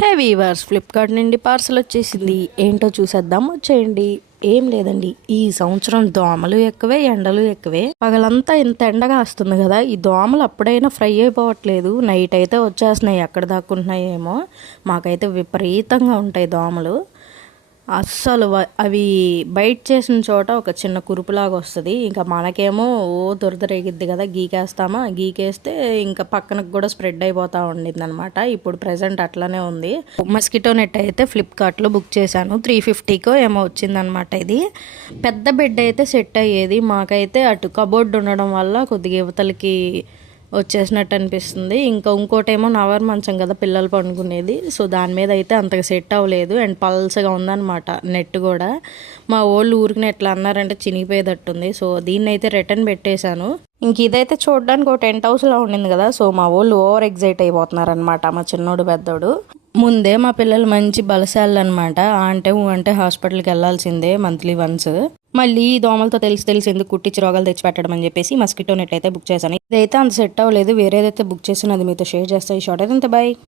హే weavers, Flipkart నుండి parcel వచ్చేసింది. ఏంటో చూసేద్దాం వచ్చేయండి. ఏం లేదండి, ఈ సంవత్సరం దోమలు ఎక్కువే, ఎండలు ఎక్కువే. పగలంతా ఇంత ఎండగా వస్తుంది కదా, ఈ దోమలు అప్పుడైనా ఫ్రై అయిపోవట్లేదు. నైట్ అయితే వచ్చేస్తున్నాయి, ఎక్కడ దాక్కుంటున్నాయి ఏమో. మాకైతే విపరీతంగా ఉంటాయి దోమలు. అస్సలు అవి బైట్ చేసిన చోట ఒక చిన్న కురుపులాగా వస్తుంది. ఇంకా మనకేమో దురదరేగిద్ది కదా, గీకేస్తామా, గీకేస్తే ఇంకా పక్కనకు కూడా స్ప్రెడ్ అయిపోతూ ఉండింది అనమాట. ఇప్పుడు ప్రజెంట్ అట్లనే ఉంది. మస్కిటో నెట్ అయితే ఫ్లిప్కార్ట్లో బుక్ చేశాను. 350కో ఏమో వచ్చిందనమాట. ఇది పెద్ద బెడ్ అయితే సెట్ అయ్యేది. మాకైతే అటు కబోర్డ్ ఉండడం వల్ల కొద్దిగా యువతలకి వచ్చేసినట్టు అనిపిస్తుంది. ఇంకోటేమో నవర్ మంచం కదా పిల్లలు పండుకునేది, సో దాని మీద అయితే అంతగా సెట్ అవ్వలేదు. అండ్ పల్సగా ఉందన్నమాట నెట్ కూడా. మా వాళ్ళు ఊరికి ఎట్లా అన్నారంటే చినిగిపోయేటట్టుంది. సో దీన్ని అయితే రిటర్న్ పెట్టేశాను. ఇదైతే చూడడానికి ఒక టెంట్ హౌస్లో ఉండింది కదా, సో మా వాళ్ళు ఓవర్ ఎగ్జైట్ అయిపోతున్నారు అనమాట. మా చిన్నోడు పెద్దోడు ముందే మా పిల్లలు మంచి బలశాలు అనమాట. అంటే హాస్పిటల్కి వెళ్ళాల్సిందే మంత్లీ వన్స్. మళ్ళీ దోమలతో తెలిసి ఎందుకు కుట్టించి రోగాలు తెచ్చిపెట్టడం అని చెప్పేసి మస్కిటో నెట్ అయితే బుక్ చేశాను. ఇదైతే అంత సెట్ అవ్వలేదు. వేరేదైతే బుక్ చేసాను, అది మీతో షేర్ చేస్తాను. ఈ షార్ట్ అయితే బాయ్.